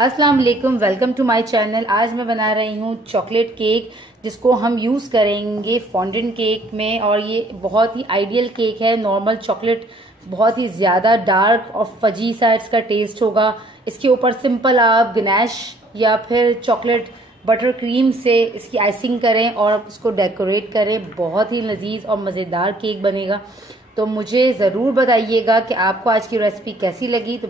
अस्सलाम वालेकुम, welcome to my channel. आज मैं बना रही हूँ चॉकलेट केक, जिसको हम यूज़ करेंगे फॉन्डेंट केक में। और ये बहुत ही आइडियल केक है। नॉर्मल चॉकलेट बहुत ही ज़्यादा डार्क और फजी सा इसका टेस्ट होगा। इसके ऊपर सिंपल आप गनैश या फिर चॉकलेट बटर क्रीम से इसकी आइसिंग करें और उसको डेकोरेट करें। बहुत ही लजीज और मज़ेदार केक बनेगा। तो मुझे ज़रूर बताइएगा कि आपको आज की रेसिपी कैसी लगी। तो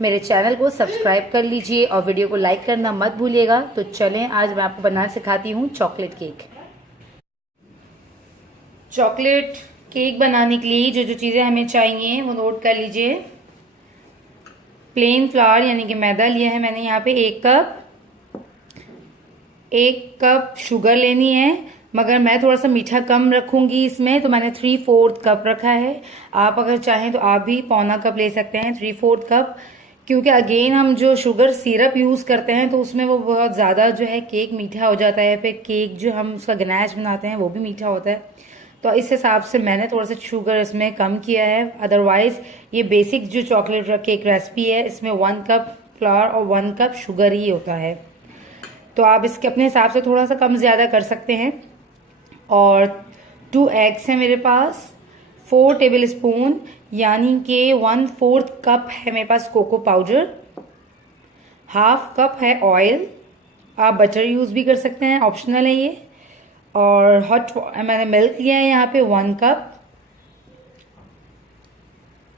मेरे चैनल को सब्सक्राइब कर लीजिए और वीडियो को लाइक करना मत भूलिएगा। तो चलें, आज मैं आपको बनाना सिखाती हूँ चॉकलेट केक। चॉकलेट केक बनाने के लिए जो जो चीज़ें हमें चाहिए वो नोट कर लीजिए। प्लेन फ्लावर यानी कि मैदा लिया है मैंने यहाँ पे 1 कप शुगर लेनी है, मगर मैं थोड़ा सा मीठा कम रखूंगी इसमें, तो मैंने 3/4 कप रखा है। आप अगर चाहें तो आप भी पौना कप ले सकते हैं, 3/4 कप। क्योंकि अगेन हम जो शुगर सिरप यूज करते हैं तो उसमें वो बहुत ज्यादा जो है केक मीठा हो जाता है। फिर केक जो हम उसका गनैश बनाते हैं वो भी मीठा होता है। तो इस हिसाब से मैंने थोड़ा सा शुगर इसमें कम किया है। अदरवाइज ये बेसिक जो चॉकलेट केक रेसिपी है इसमें 1 कप फ्लावर और 1 कप शुगर ही होता है। तो आप इसके अपने हिसाब से थोड़ा सा कम ज़्यादा कर सकते हैं। और 2 एग्स हैं मेरे पास, 4 टेबल स्पून यानी कि 1/4 कप है मेरे पास कोको पाउडर, 1/2 कप है ऑयल। आप बटर यूज़ भी कर सकते हैं, ऑप्शनल है ये। और मैंने मिल्क लिया है यहाँ पे 1 कप।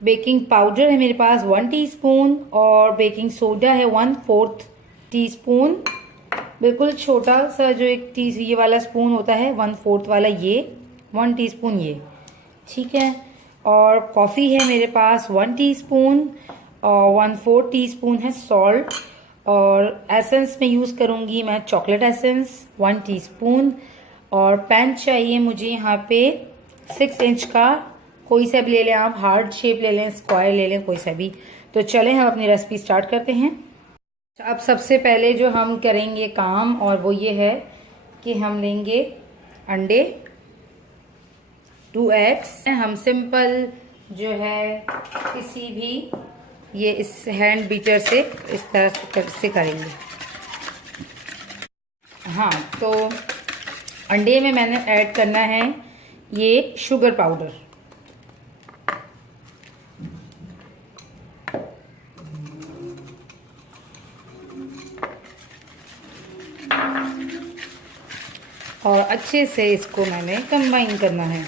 बेकिंग पाउडर है मेरे पास 1 टीस्पून और बेकिंग सोडा है 1/4 टीस्पून। बिल्कुल छोटा सा जो ये वाला स्पून होता है 1/4 वाला, ये 1 टीस्पून ये, ठीक है। और कॉफ़ी है मेरे पास 1 टीस्पून और 1/4 टीस्पून है सॉल्ट। और एसेंस में यूज़ करूँगी मैं चॉकलेट एसेंस 1 टीस्पून। और पैन चाहिए मुझे यहाँ पे 6 इंच का, कोई सा भी ले लें आप, हार्ड शेप ले लें, स्क्वायर ले लें, कोई सा भी। तो चलें हम अपनी रेसिपी स्टार्ट करते हैं। अब सबसे पहले जो हम करेंगे काम और वो ये है कि हम लेंगे अंडे 2 एग्स। हम सिंपल जो है किसी भी ये इस हैंड बीटर से इस तरह से करेंगे। हाँ, तो अंडे में मैंने ऐड करना है ये शुगर पाउडर। और अच्छे से इसको मैंने कंबाइन करना है।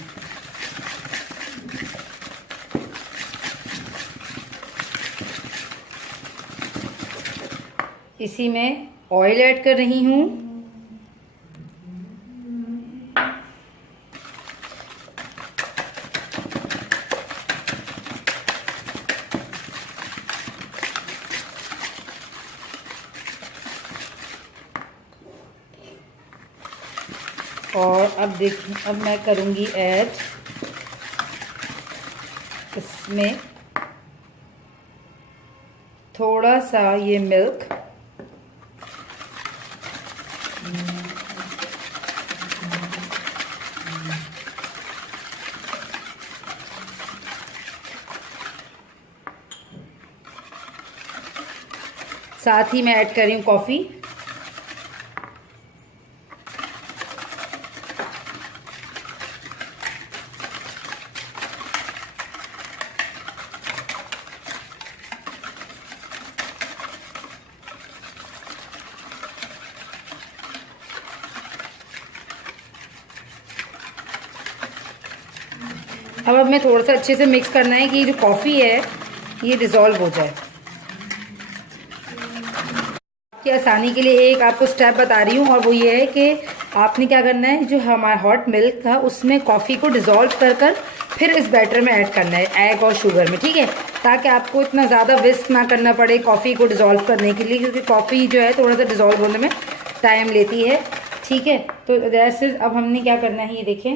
इसी में ऑयल ऐड कर रही हूँ। और अब देखिए, अब मैं करूँगी ऐड इसमें थोड़ा सा ये मिल्क। साथ ही मैं ऐड कर रही हूँ कॉफ़ी। अब मैं थोड़ा सा अच्छे से मिक्स करना है कि जो कॉफ़ी है ये डिज़ोल्व हो जाए। कि आसानी के लिए एक आपको स्टेप बता रही हूँ, और वो ये है कि आपने क्या करना है, जो हमारा हॉट मिल्क था उसमें कॉफ़ी को डिज़ोल्व कर फिर इस बैटर में ऐड करना है एग और शुगर में, ठीक है। ताकि आपको इतना ज़्यादा विस्क ना करना पड़े कॉफ़ी को डिज़ोल्व करने के लिए, क्योंकि कॉफ़ी जो है थोड़ा सा डिज़ोल्व होने में टाइम लेती है, ठीक है। तो दैट्स इट। अब हमने क्या करना है ये देखें।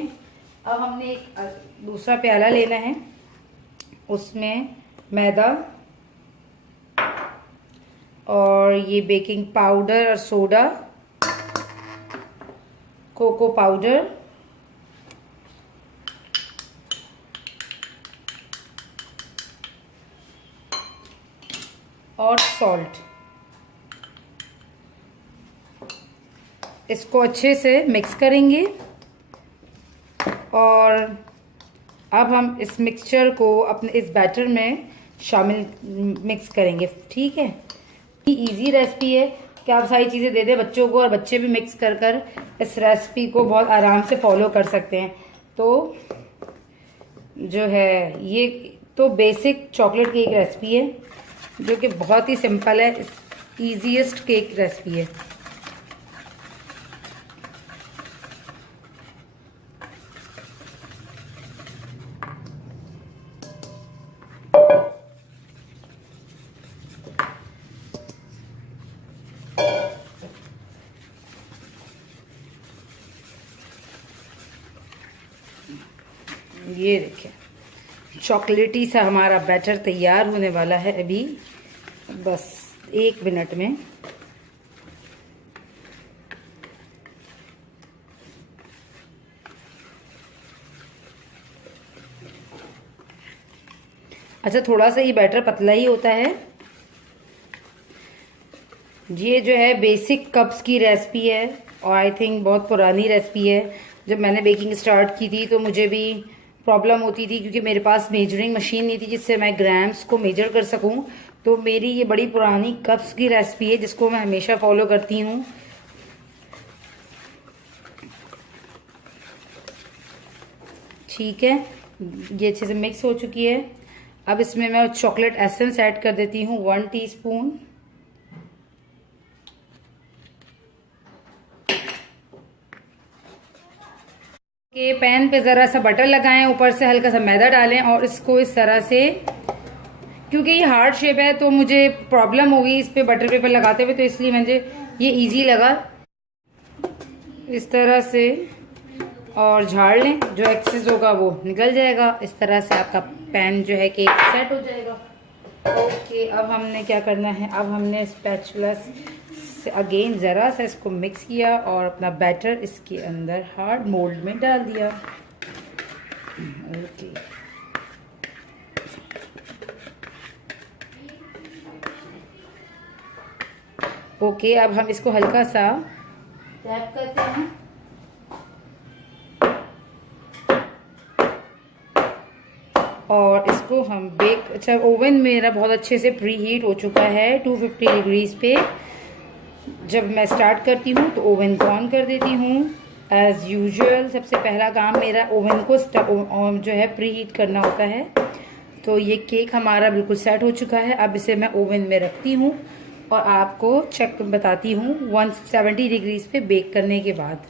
अब हमने एक दूसरा प्याला लेना है, उसमें मैदा और ये बेकिंग पाउडर और सोडा, कोको पाउडर और सॉल्ट। इसको अच्छे से मिक्स करेंगे और अब हम इस मिक्सचर को अपने इस बैटर में शामिल मिक्स करेंगे। ठीक है, इजी रेसिपी है कि आप सारी चीज़ें दे दें बच्चों को और बच्चे भी मिक्स कर कर इस रेसिपी को बहुत आराम से फॉलो कर सकते हैं। तो जो है ये तो बेसिक चॉकलेट केक रेसिपी है जो कि बहुत ही सिंपल है, ईजीएस्ट केक रेसिपी है। ये देखिए चॉकलेटी सा हमारा बैटर तैयार होने वाला है अभी बस 1 मिनट में। अच्छा, थोड़ा सा ये बैटर पतला ही होता है। ये जो है बेसिक कप्स की रेसिपी है और आई थिंक बहुत पुरानी रेसिपी है। जब मैंने बेकिंग स्टार्ट की थी तो मुझे भी प्रॉब्लम होती थी क्योंकि मेरे पास मेजरिंग मशीन नहीं थी जिससे मैं ग्राम्स को मेजर कर सकूं। तो मेरी ये बड़ी पुरानी कप्स की रेसिपी है जिसको मैं हमेशा फॉलो करती हूँ। ठीक है, ये अच्छे से मिक्स हो चुकी है। अब इसमें मैं चॉकलेट एसेंस ऐड कर देती हूँ 1 टीस्पून। के पैन पे ज़रा सा बटर लगाएं, ऊपर से हल्का सा मैदा डालें और इसको इस तरह से, क्योंकि ये हार्ड शेप है तो मुझे प्रॉब्लम हो गई इस पे बटर पेपर लगाते हुए, तो इसलिए मुझे ये इजी लगा। इस तरह से और झाड़ लें, जो एक्सेस होगा वो निकल जाएगा। इस तरह से आपका पैन जो है केक सेट हो जाएगा। ओके, अब हमने क्या करना है, अब हमने स्पैचुला से अगेन ज़रा सा इसको मिक्स किया और अपना बैटर इसके अंदर हार्ड मोल्ड में डाल दिया। ओके, ओके, अब हम इसको हल्का सा टैप करते हैं और इसको हम बेक, अच्छा ओवन मेरा बहुत अच्छे से प्री हीट हो चुका है 250 डिग्रीज पे। जब मैं स्टार्ट करती हूँ तो ओवन को ऑन कर देती हूँ। एज़ यूजुअल सबसे पहला काम मेरा ओवन को जो है प्री हीट करना होता है। तो ये केक हमारा बिल्कुल सेट हो चुका है। अब इसे मैं ओवन में रखती हूँ और आपको चेक बताती हूँ 170 डिग्रीज पे बेक करने के बाद।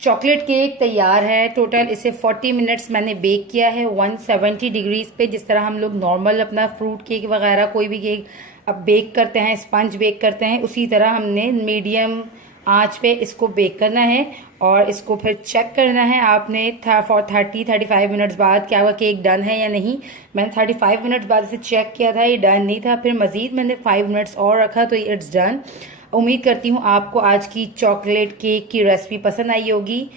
चॉकलेट केक तैयार है। टोटल इसे 40 मिनट्स मैंने बेक किया है 170 डिग्रीज पे। जिस तरह हम लोग नॉर्मल अपना फ्रूट केक वगैरह कोई भी केक अब बेक करते हैं, स्पंज बेक करते हैं, उसी तरह हमने मीडियम आंच पे इसको बेक करना है और इसको फिर चेक करना है आपने 35 मिनट्स बाद क्या आपका केक डन है या नहीं। मैंने 35 मिनट्स बाद इसे चेक किया था, ये डन नहीं था। फिर मजीद मैंने 5 मिनट्स और रखा तो इट्स डन। उम्मीद करती हूँ आपको आज की चॉकलेट केक की रेसिपी पसंद आई होगी।